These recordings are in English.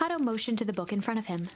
Kato motioned to the book in front of him.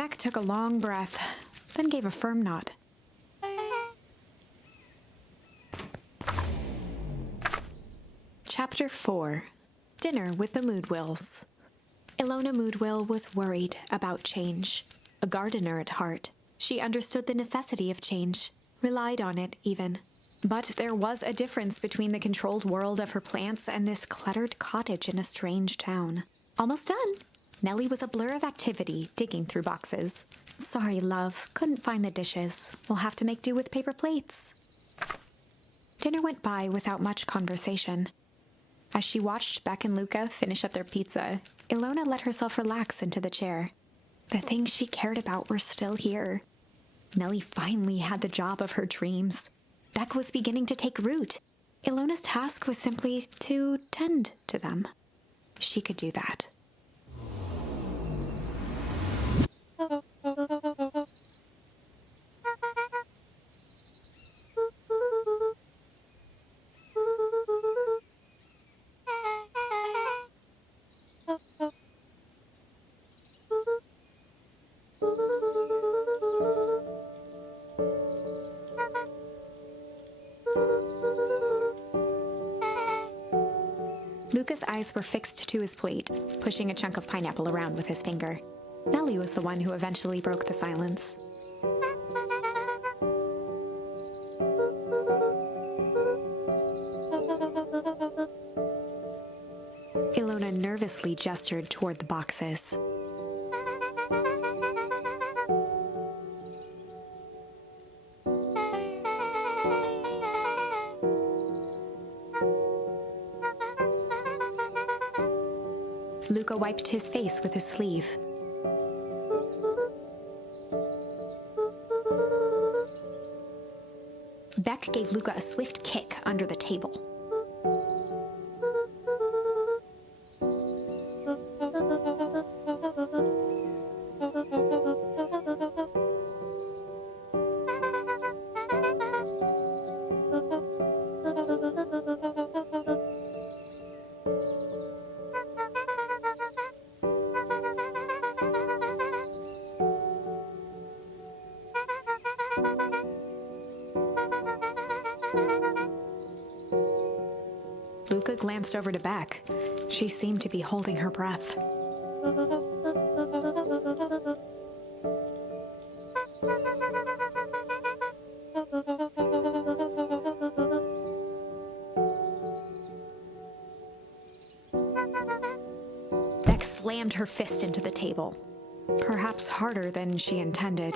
Beck took a long breath, then gave a firm nod. Chapter 4. Dinner with the Moodwills. Ilona Moodwill was worried about change. A gardener at heart, she understood the necessity of change, relied on it even. But there was a difference between the controlled world of her plants and this cluttered cottage in a strange town. Almost done. Nellie was a blur of activity, digging through boxes. Sorry, love, couldn't find the dishes. We'll have to make do with paper plates. Dinner went by without much conversation. As she watched Beck and Luca finish up their pizza, Ilona let herself relax into the chair. The things she cared about were still here. Nellie finally had the job of her dreams. Beck was beginning to take root. Ilona's task was simply to tend to them. She could do that. Luca's eyes were fixed to his plate, pushing a chunk of pineapple around with his finger. Nellie was the one who eventually broke the silence. Ilona nervously gestured toward the boxes. Luca wiped his face with his sleeve. Beck gave Luca a swift kick under the table. Luca glanced over to Beck. She seemed to be holding her breath. Beck slammed her fist into the table, perhaps harder than she intended.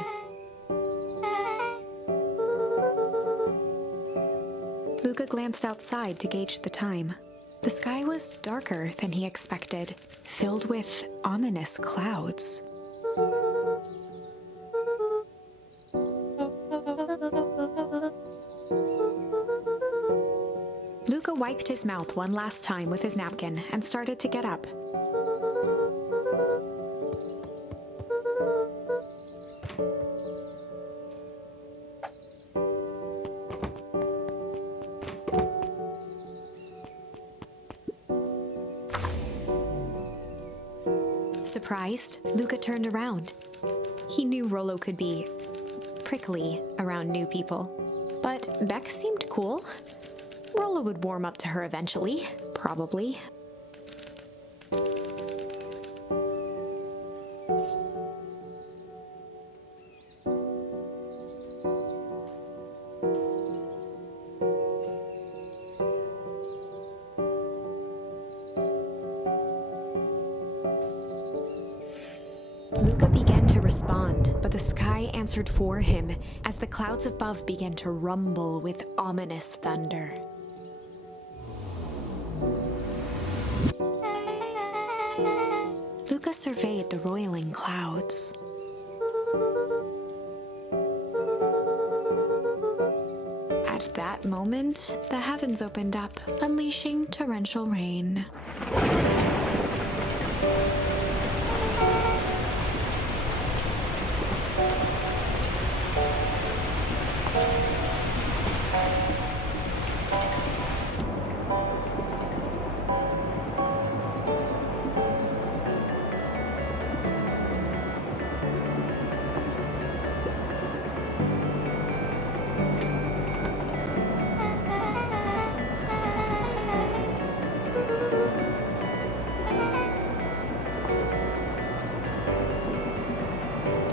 Luca glanced outside to gauge the time. The sky was darker than he expected, filled with ominous clouds. Luca wiped his mouth one last time with his napkin and started to get up. Surprised, Luca turned around. He knew Rollo could be prickly around new people, but Beck seemed cool. Rollo would warm up to her eventually, probably. Luca began to respond, but the sky answered for him as the clouds above began to rumble with ominous thunder. Luca surveyed the roiling clouds. At that moment, the heavens opened up, unleashing torrential rain.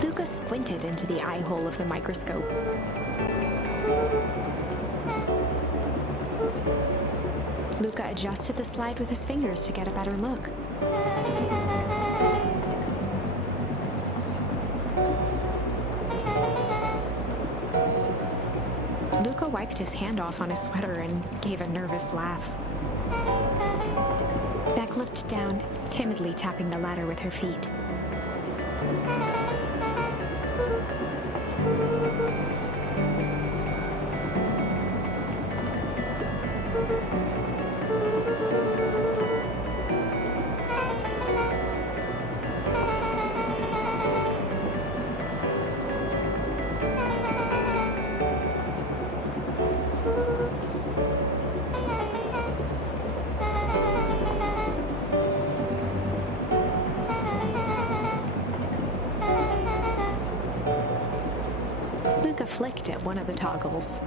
Luca squinted into the eye hole of the microscope. Luca adjusted the slide with his fingers to get a better look. Luca wiped his hand off on his sweater and gave a nervous laugh. Beck looked down, timidly tapping the ladder with her feet. Luca flicked at one of the toggles.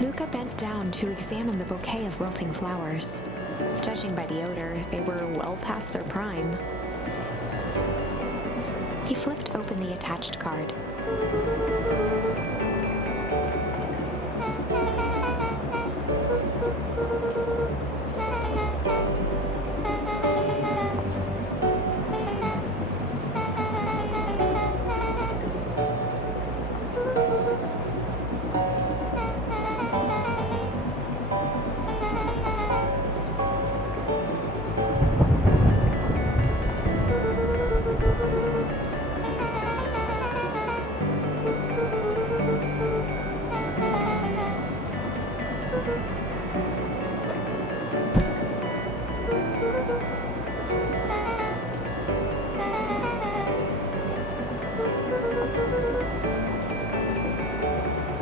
Luca bent down to examine the bouquet of wilting flowers. Judging by the odor, they were well past their prime. He flipped open the attached card.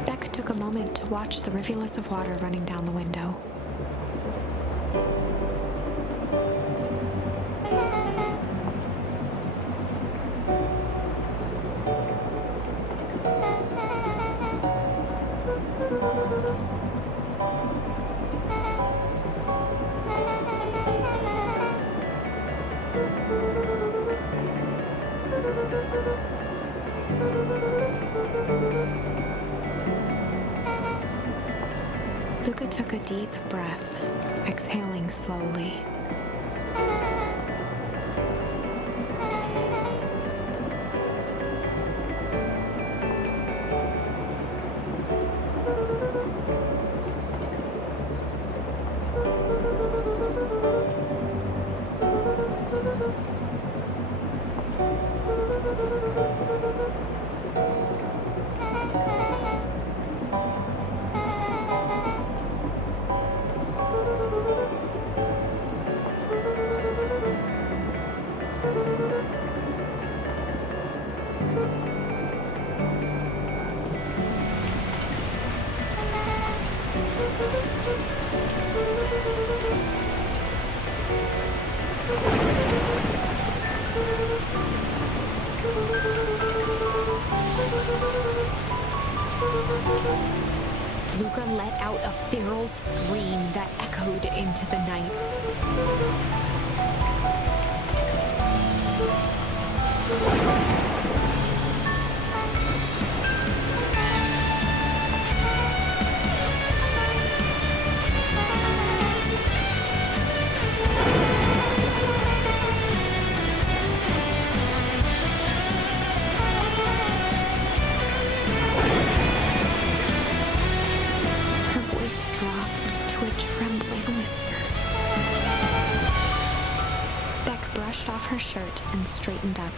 Beck took a moment to watch the rivulets of water running down the window. Luca took a deep breath, exhaling slowly. Luca let out a feral scream that echoed into the night. Dropped to a trembling whisper. Beck brushed off her shirt and straightened up.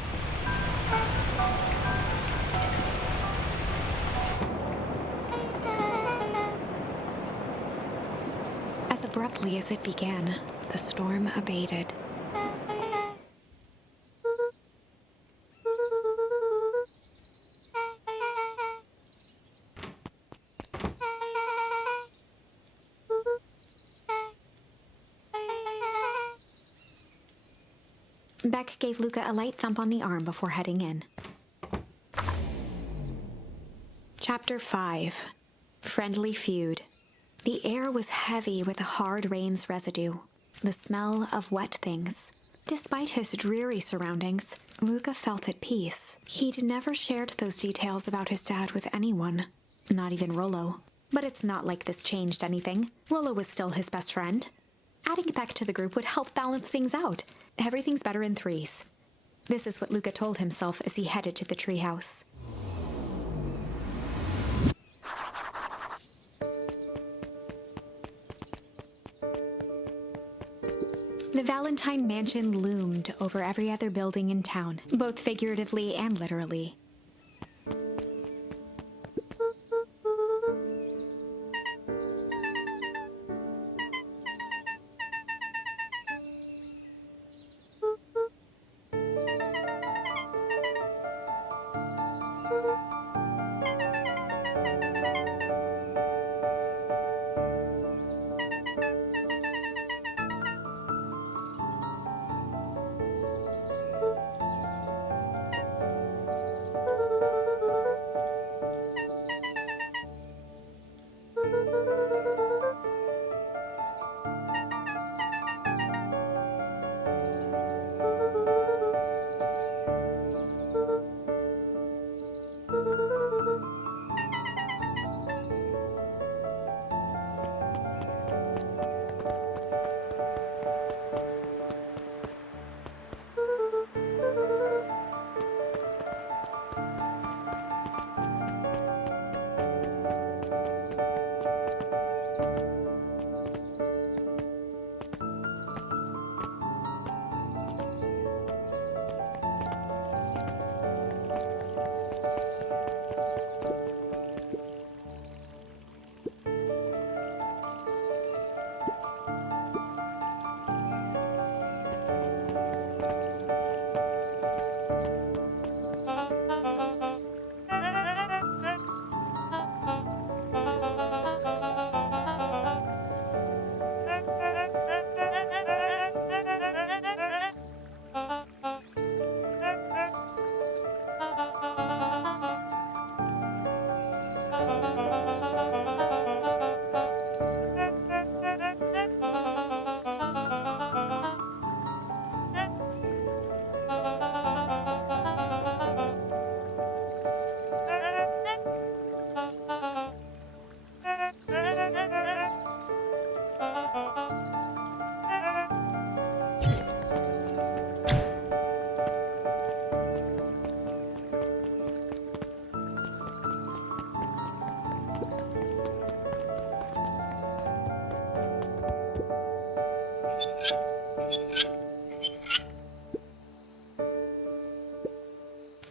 As abruptly as it began, the storm abated. Beck gave Luca a light thump on the arm before heading in. Chapter 5. Friendly Feud. The air was heavy with the hard rain's residue, the smell of wet things. Despite his dreary surroundings, Luca felt at peace. He'd never shared those details about his dad with anyone, not even Rollo. But it's not like this changed anything. Rollo was still his best friend. Adding Beck to the group would help balance things out. Everything's better in threes. This is what Luca told himself as he headed to the treehouse. The Valentine Mansion loomed over every other building in town, both figuratively and literally.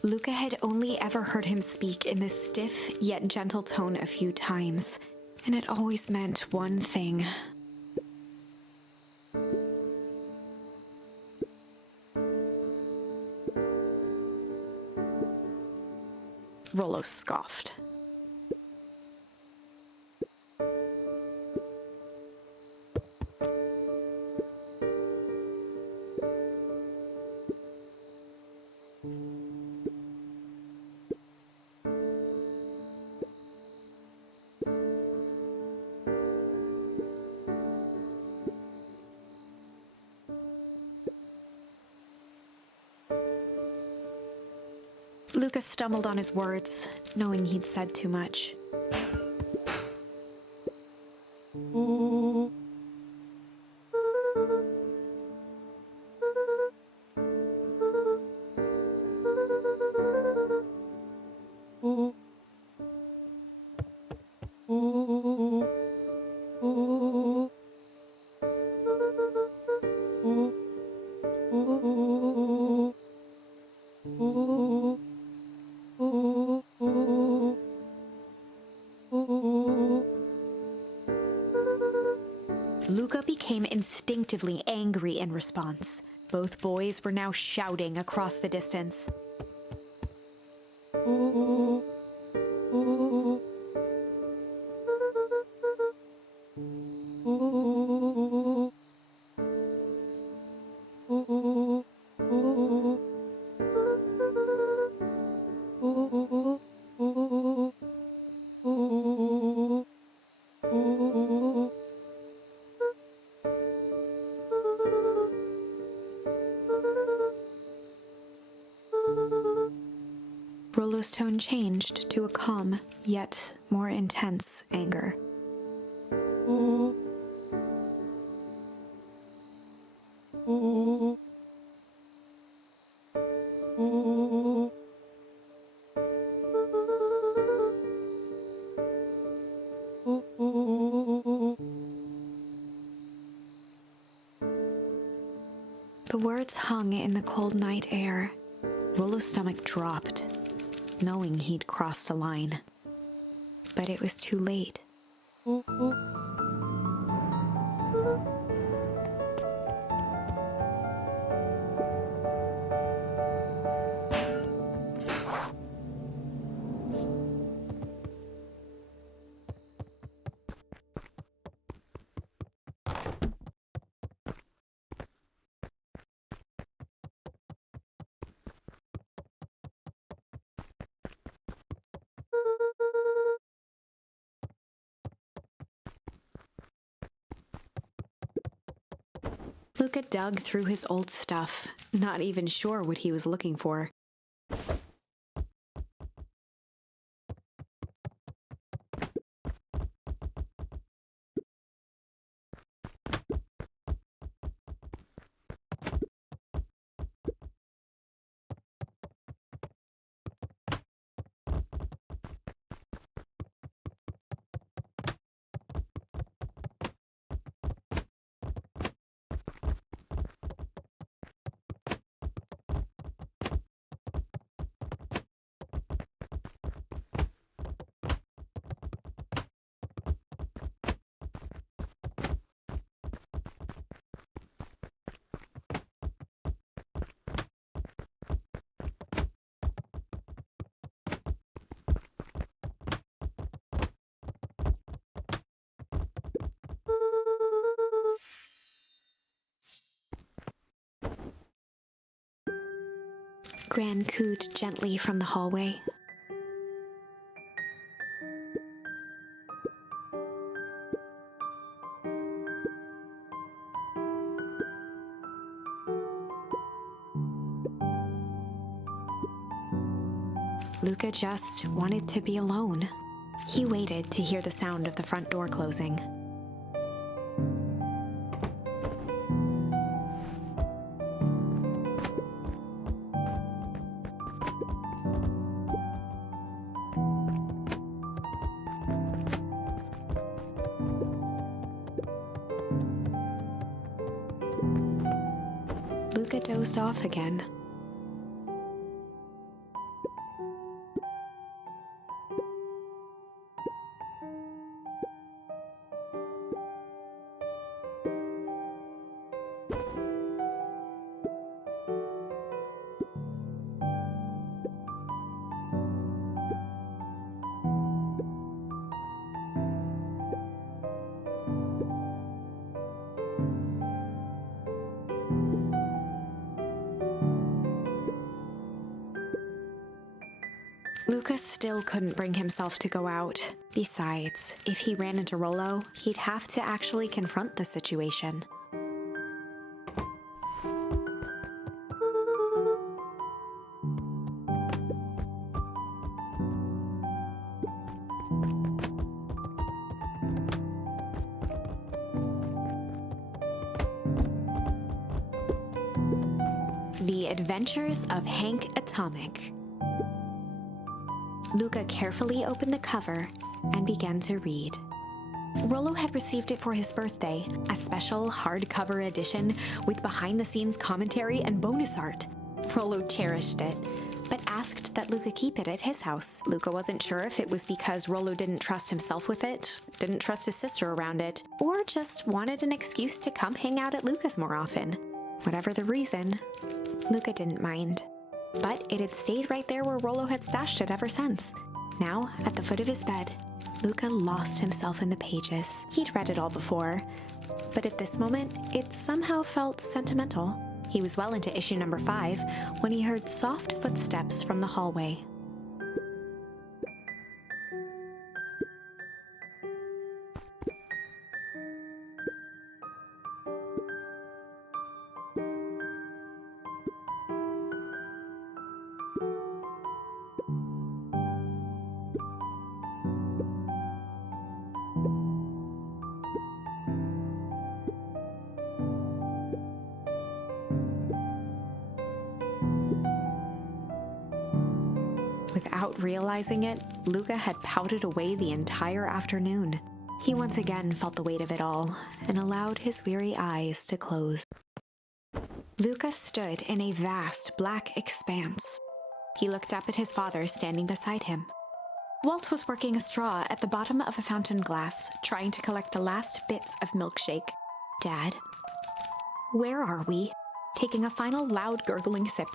Luca had only ever heard him speak in this stiff yet gentle tone a few times, and it always meant one thing. Rollo scoffed. Luca stumbled on his words, knowing he'd said too much. Luca became instinctively angry in response. Both boys were now shouting across the distance. Rollo's tone changed to a calm, yet more intense anger. The words hung in the cold night air. Rollo's stomach dropped, knowing he'd crossed a line. But it was too late. Luca dug through his old stuff, not even sure what he was looking for. Gran cooed gently from the hallway. Luca just wanted to be alone. He waited to hear the sound of the front door closing. Luca dozed off again. Luca still couldn't bring himself to go out. Besides, if he ran into Rollo, he'd have to actually confront the situation. The Adventures of Hank Atomic. Luca carefully opened the cover and began to read. Rollo had received it for his birthday, a special hardcover edition with behind-the-scenes commentary and bonus art. Rollo cherished it, but asked that Luca keep it at his house. Luca wasn't sure if it was because Rollo didn't trust himself with it, didn't trust his sister around it, or just wanted an excuse to come hang out at Luca's more often. Whatever the reason, Luca didn't mind. But it had stayed right there where Rollo had stashed it ever since. Now, at the foot of his bed, Luca lost himself in the pages. He'd read it all before, but at this moment, it somehow felt sentimental. He was well into issue number 5 when he heard soft footsteps from the hallway. Without realizing it, Luca had pouted away the entire afternoon. He once again felt the weight of it all and allowed his weary eyes to close. Luca stood in a vast black expanse. He looked up at his father standing beside him. Walt was working a straw at the bottom of a fountain glass, trying to collect the last bits of milkshake. "Dad, where are we?" Taking a final loud gurgling sip,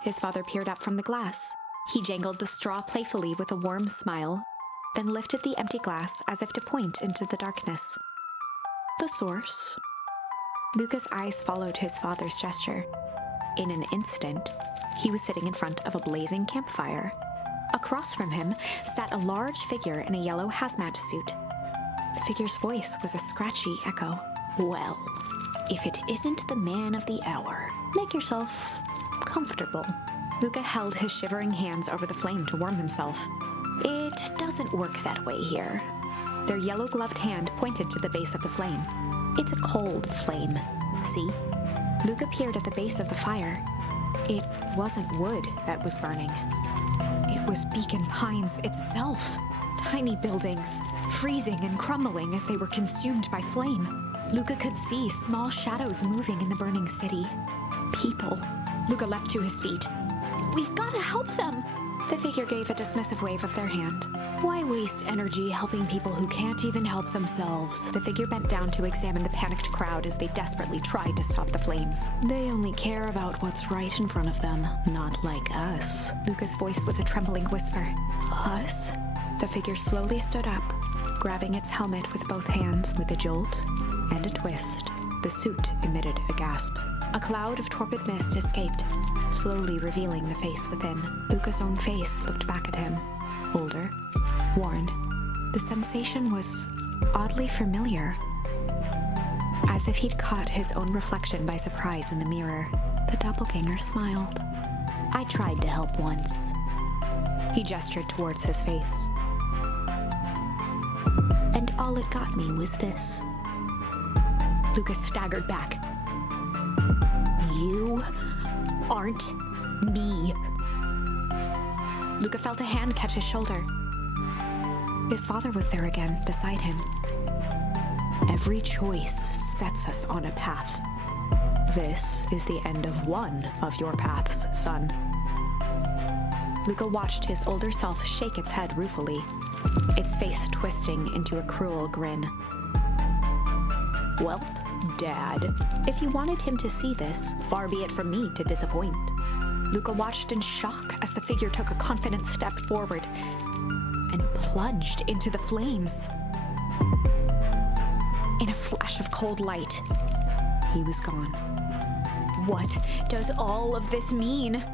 his father peered up from the glass. He jangled the straw playfully with a warm smile, then lifted the empty glass as if to point into the darkness. "The source." Luca's eyes followed his father's gesture. In an instant, he was sitting in front of a blazing campfire. Across from him sat a large figure in a yellow hazmat suit. The figure's voice was a scratchy echo. "Well, if it isn't the man of the hour, make yourself comfortable." Luca held his shivering hands over the flame to warm himself. "It doesn't work that way here." Their yellow-gloved hand pointed to the base of the flame. "It's a cold flame, see?" Luca peered at the base of the fire. It wasn't wood that was burning. It was Beacon Pines itself. Tiny buildings, freezing and crumbling as they were consumed by flame. Luca could see small shadows moving in the burning city. People. Luca leapt to his feet. "We've got to help them!" The figure gave a dismissive wave of their hand. "Why waste energy helping people who can't even help themselves?" The figure bent down to examine the panicked crowd as they desperately tried to stop the flames. "They only care about what's right in front of them, not like us." Luca's voice was a trembling whisper. "Us?" The figure slowly stood up, grabbing its helmet with both hands. With a jolt and a twist, the suit emitted a gasp. A cloud of torpid mist escaped, slowly revealing the face within. Luca's own face looked back at him, older, worn. The sensation was oddly familiar, as if he'd caught his own reflection by surprise in the mirror. The doppelganger smiled. "I tried to help once." He gestured towards his face. "And all it got me was this." Luca staggered back. "You aren't me." Luca felt a hand catch his shoulder. His father was there again, beside him. "Every choice sets us on a path. This is the end of one of your paths, son." Luca watched his older self shake its head ruefully, its face twisting into a cruel grin. "Well, Dad, if you wanted him to see this, far be it from me to disappoint." Luca watched in shock as the figure took a confident step forward and plunged into the flames. In a flash of cold light, he was gone. "What does all of this mean?"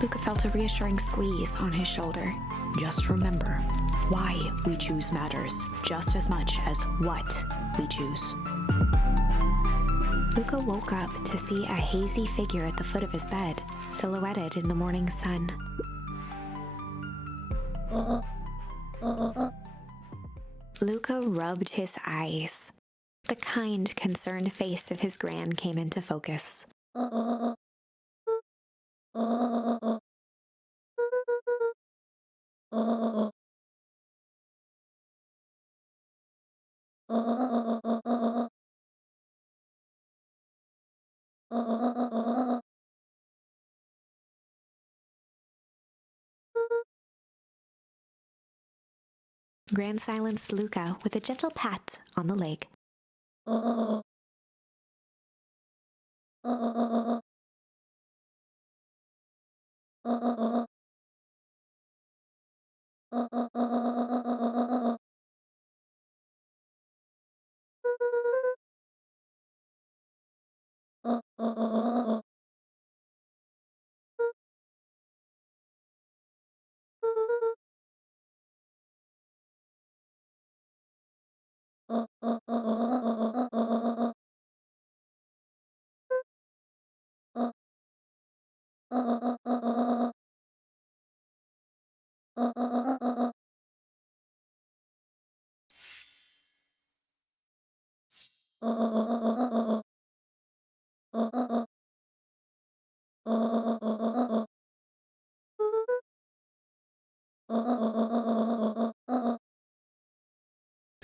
Luca felt a reassuring squeeze on his shoulder. Just remember, why we choose matters just as much as what we choose. Luca woke up to see a hazy figure at the foot of his bed, silhouetted in the morning sun. Luca rubbed his eyes. The kind, concerned face of his gran came into focus. Gran silenced Luca with a gentle pat on the leg.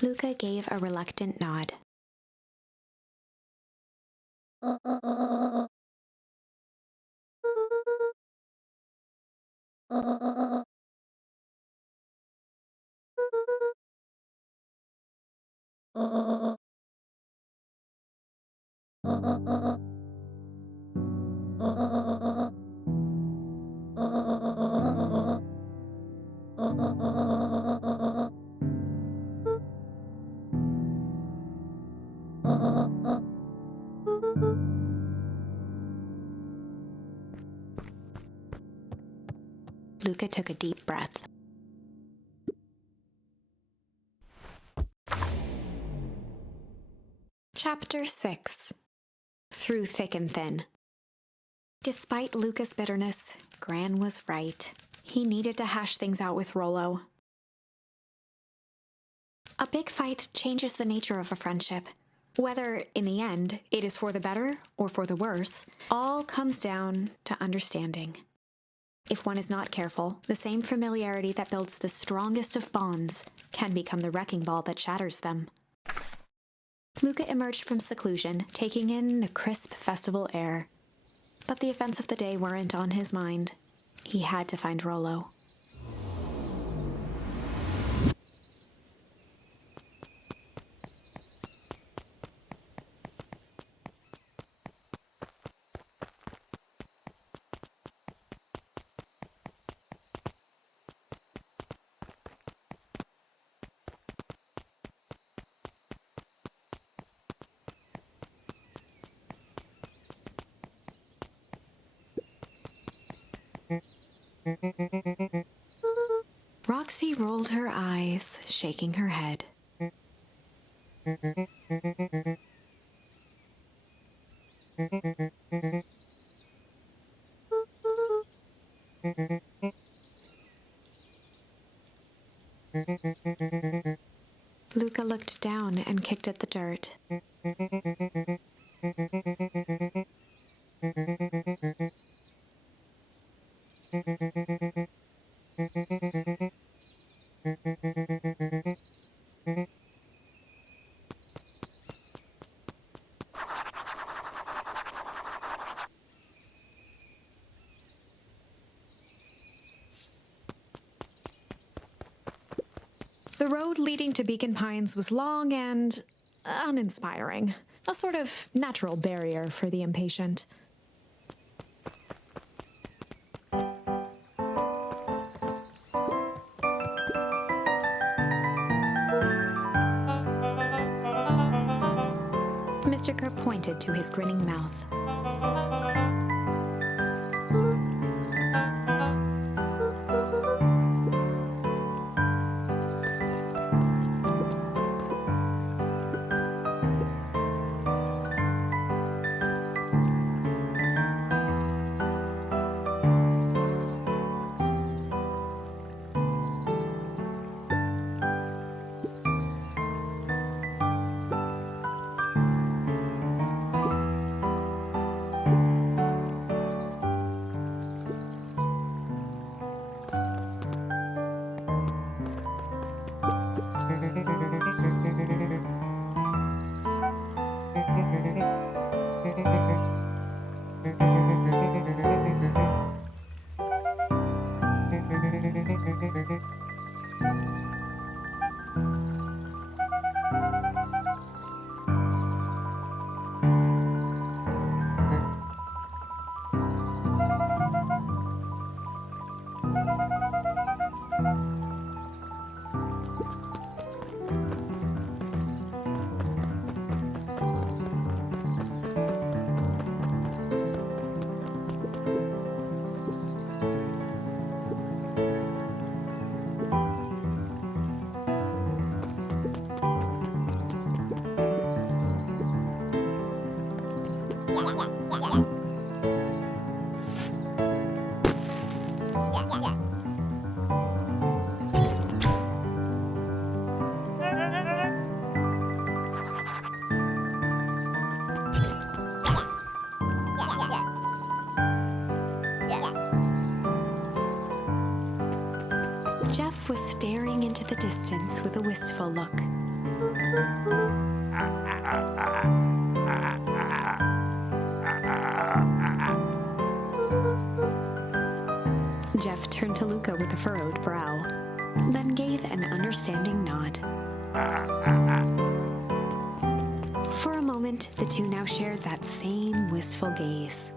Luca gave a reluctant nod. Luca took a deep breath. Chapter 6. Through Thick and Thin. Despite Luca's bitterness, Gran was right. He needed to hash things out with Rollo. A big fight changes the nature of a friendship. Whether, in the end, it is for the better or for the worse, all comes down to understanding. If one is not careful, the same familiarity that builds the strongest of bonds can become the wrecking ball that shatters them. Luca emerged from seclusion, taking in the crisp festival air. But the events of the day weren't on his mind. He had to find Rollo. Roxy rolled her eyes, shaking her head. Luca looked down and kicked at the dirt. The road leading to Beacon Pines was long and uninspiring, a sort of natural barrier for the impatient. Mr. Kerr pointed to his grinning mouth. Jeff was staring into the distance with a wistful look. Jeff turned to Luca with a furrowed brow, then gave an understanding nod. For a moment, the two now shared that same wistful gaze.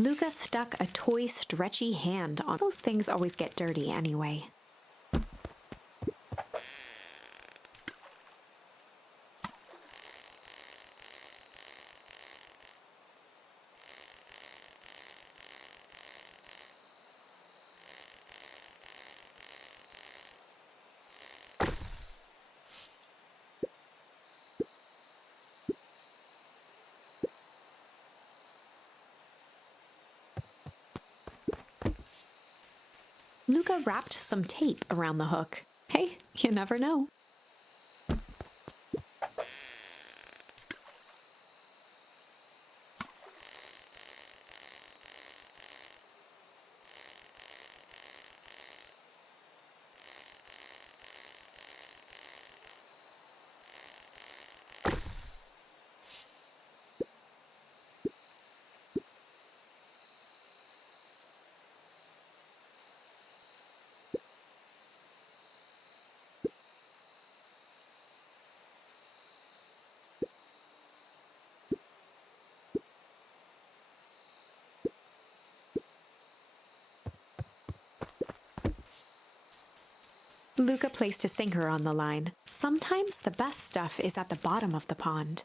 Luca stuck a toy stretchy hand on. Those things always get dirty anyway. Luca wrapped some tape around the hook. Hey, you never know. Luca placed a sinker on the line. Sometimes the best stuff is at the bottom of the pond.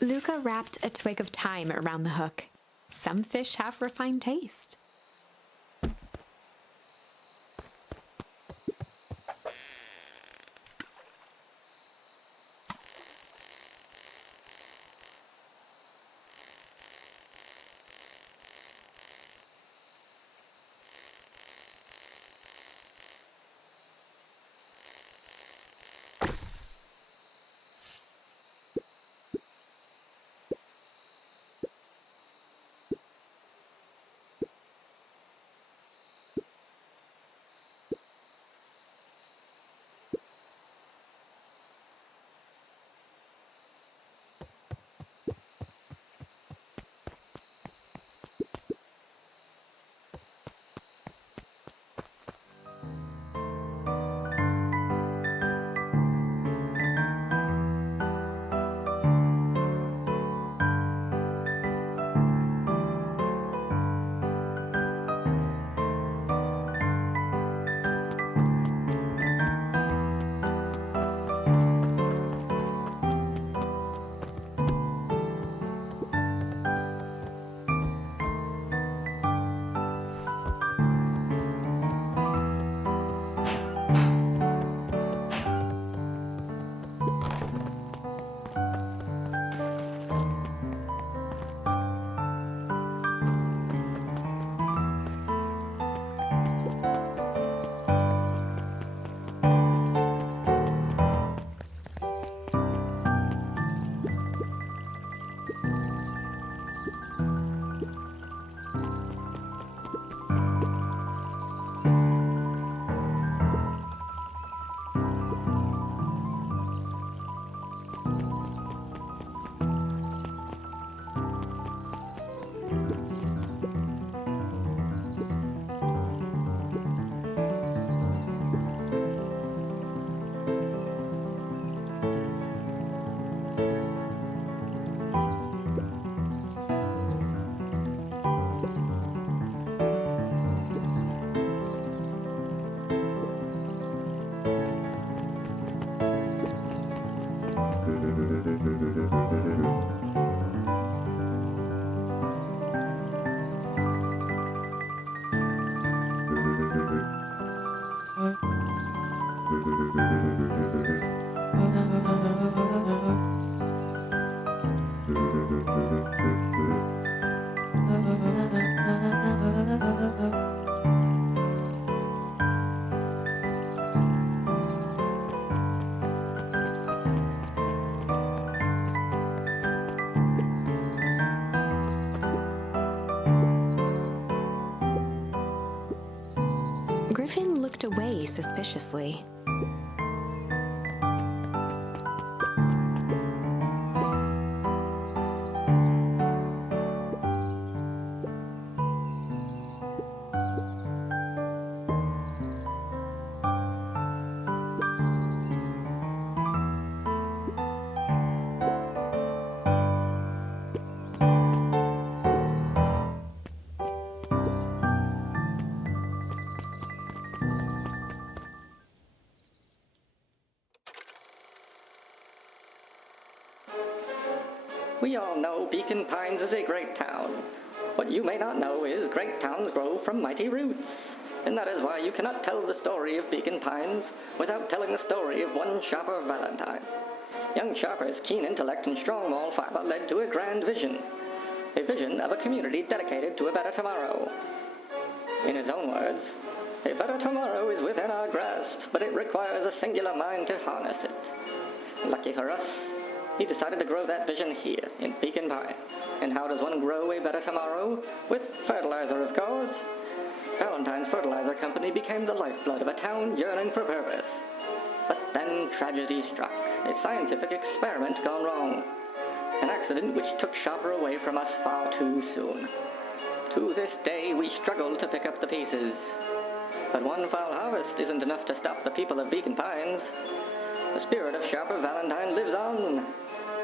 Luca wrapped a twig of thyme around the hook. Some fish have refined taste. Griffin looked away suspiciously. We all know Beacon Pines is a great town. What you may not know is great towns grow from mighty roots. And that is why you cannot tell the story of Beacon Pines without telling the story of one Sharper Valentine. Young Sharper's keen intellect and strong moral fiber led to a grand vision. A vision of a community dedicated to a better tomorrow. In his own words, a better tomorrow is within our grasp, but it requires a singular mind to harness it. Lucky for us, he decided to grow that vision here, in Beacon Pine. And how does one grow a better tomorrow? With fertilizer, of course. Valentine's Fertilizer Company became the lifeblood of a town yearning for purpose. But then tragedy struck, a scientific experiment gone wrong. An accident which took Sharper away from us far too soon. To this day, we struggle to pick up the pieces. But one foul harvest isn't enough to stop the people of Beacon Pines. The spirit of Sharper Valentine lives on.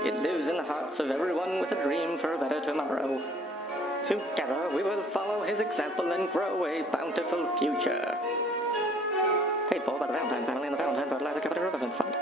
It lives in the hearts of everyone with a dream for a better tomorrow. Together we will follow his example and grow a bountiful future. Paid for by the Valentine family and the Valentine Fertilizer Company Remembrance Fund.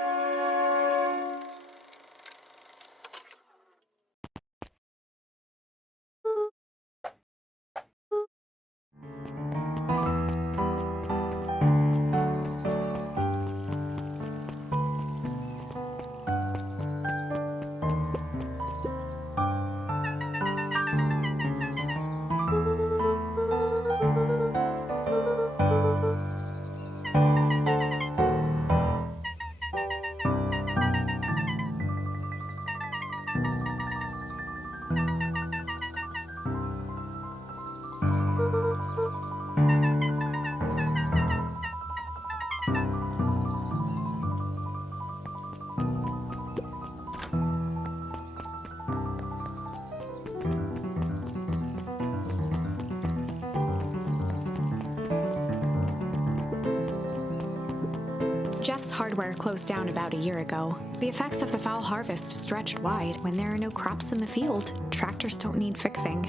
Jeff's hardware closed down about a year ago. The effects of the foul harvest stretched wide. When there are no crops in the field, tractors don't need fixing.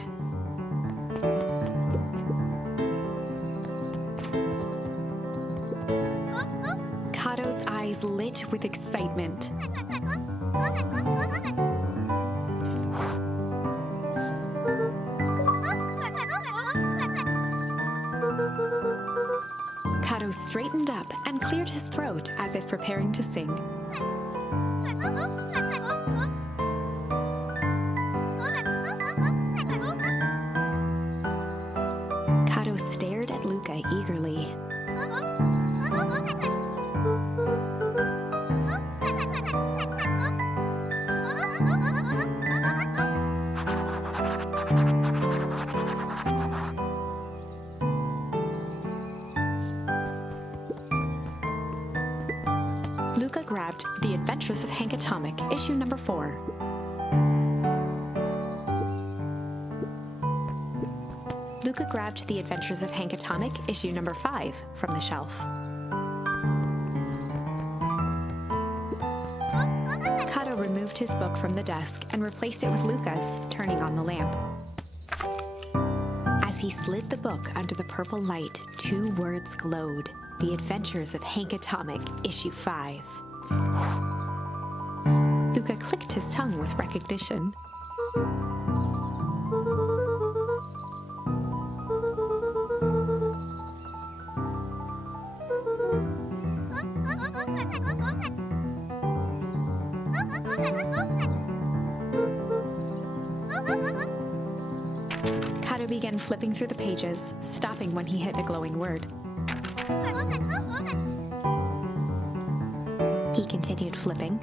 Kato's eyes lit with excitement. Kato straightened up and cleared his throat as if preparing to sing. Kato stared at Luca eagerly. Luca grabbed The Adventures of Hank Atomic, issue number 4. Luca grabbed The Adventures of Hank Atomic, issue number 5, from the shelf. Kato removed his book from the desk and replaced it with Luca's, turning on the lamp. As he slid the book under the purple light, 2 words glowed. The Adventures of Hank Atomic, issue 5. Luca clicked his tongue with recognition. Kato began flipping through the pages, stopping when he hit a glowing word. He continued flipping.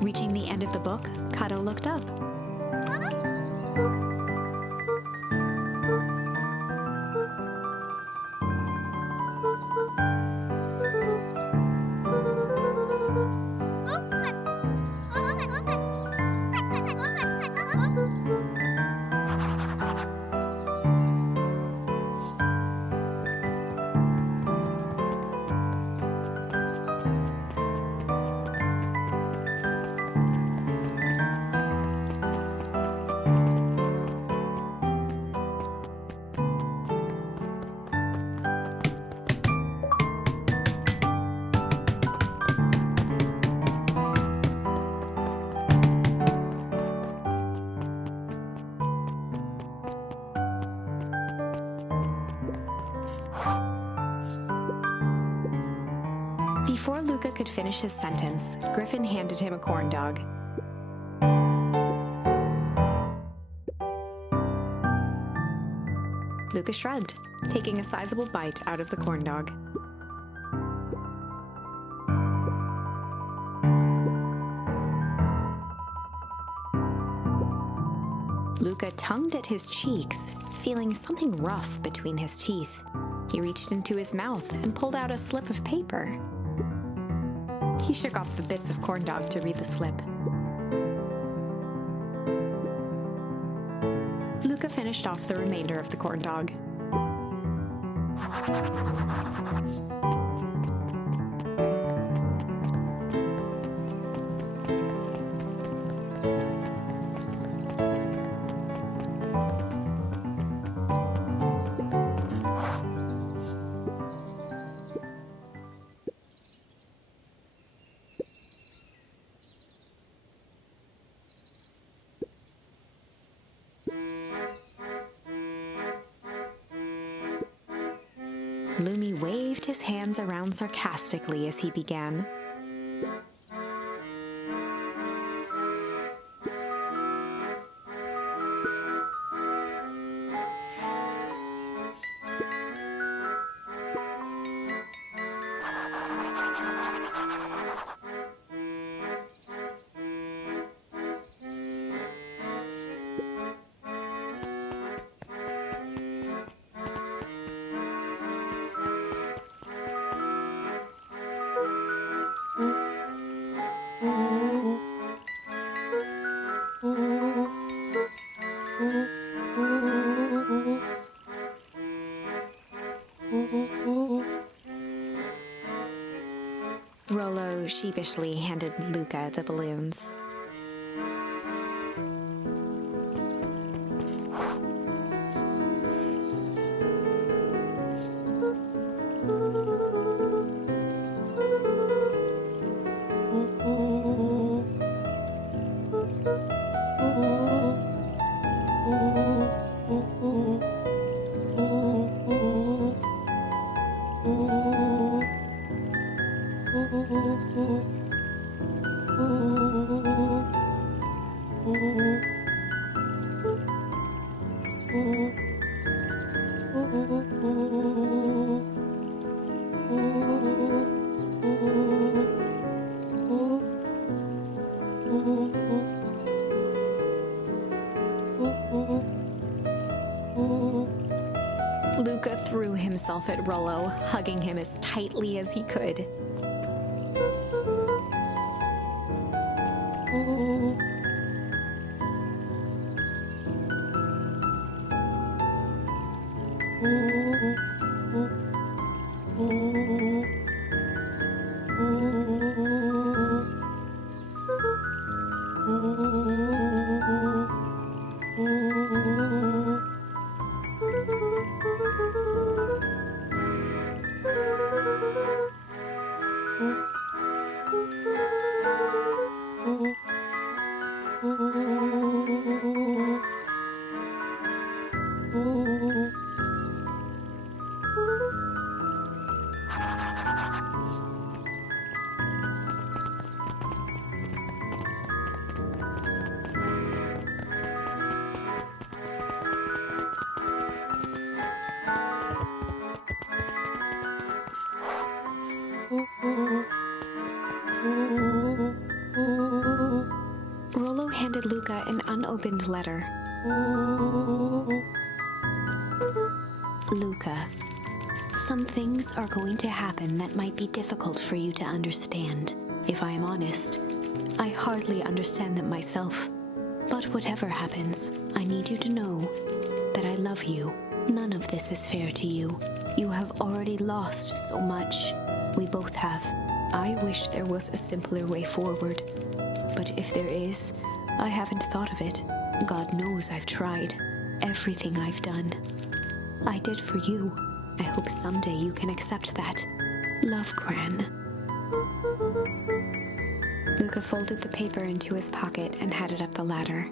Reaching the end of the book, Kato looked up. Before Luca could finish his sentence, Griffin handed him a corn dog. Luca shrugged, taking a sizable bite out of the corn dog. Luca tongued at his cheeks, feeling something rough between his teeth. He reached into his mouth and pulled out a slip of paper. He shook off the bits of corn dog to read the slip. Luca finished off the remainder of the corn dog. Lumi waved his hands around sarcastically as he began. Rollo sheepishly handed Luca the balloons. Luca threw himself at Rollo, hugging him as tightly as he could. unopened letter. Luca, some things are going to happen that might be difficult for you to understand. If I am honest, I hardly understand them myself. But whatever happens, I need you to know that I love you. None of this is fair to you. You have already lost so much. We both have. I wish there was a simpler way forward. But if there is, I haven't thought of it. God knows I've tried. Everything I've done, I did for you. I hope someday you can accept that. Love, Gran. Luca folded the paper into his pocket and headed up the ladder.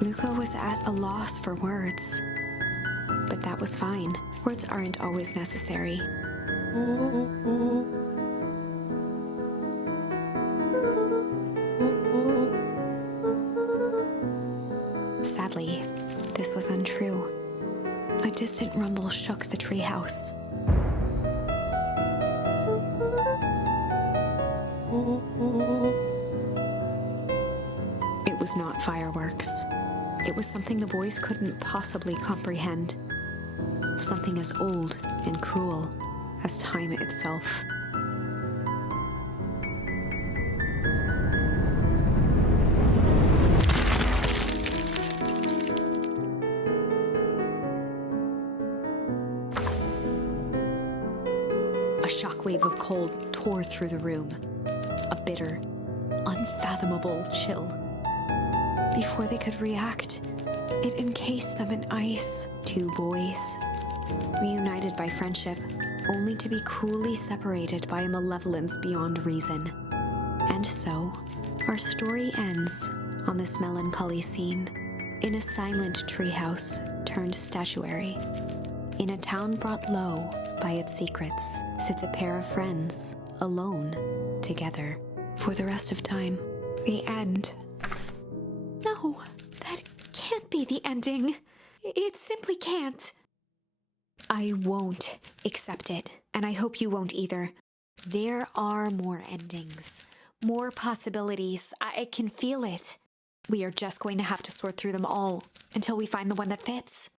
Luca was at a loss for words. But that was fine. Words aren't always necessary. Sadly, this was untrue. A distant rumble shook the treehouse. It was not fireworks. It was something the boys couldn't possibly comprehend. Something as old and cruel as time itself. A shockwave of cold tore through the room. A bitter, unfathomable chill. Before they could react, it encased them in ice. Two boys, reunited by friendship, only to be cruelly separated by a malevolence beyond reason. And so, our story ends on this melancholy scene. In a silent treehouse turned statuary, in a town brought low by its secrets, sits a pair of friends, alone, together, for the rest of time. The end. No, that can't be the ending. It simply can't. I won't accept it, and I hope you won't either. There are more endings, more possibilities. I can feel it. We are just going to have to sort through them all until we find the one that fits.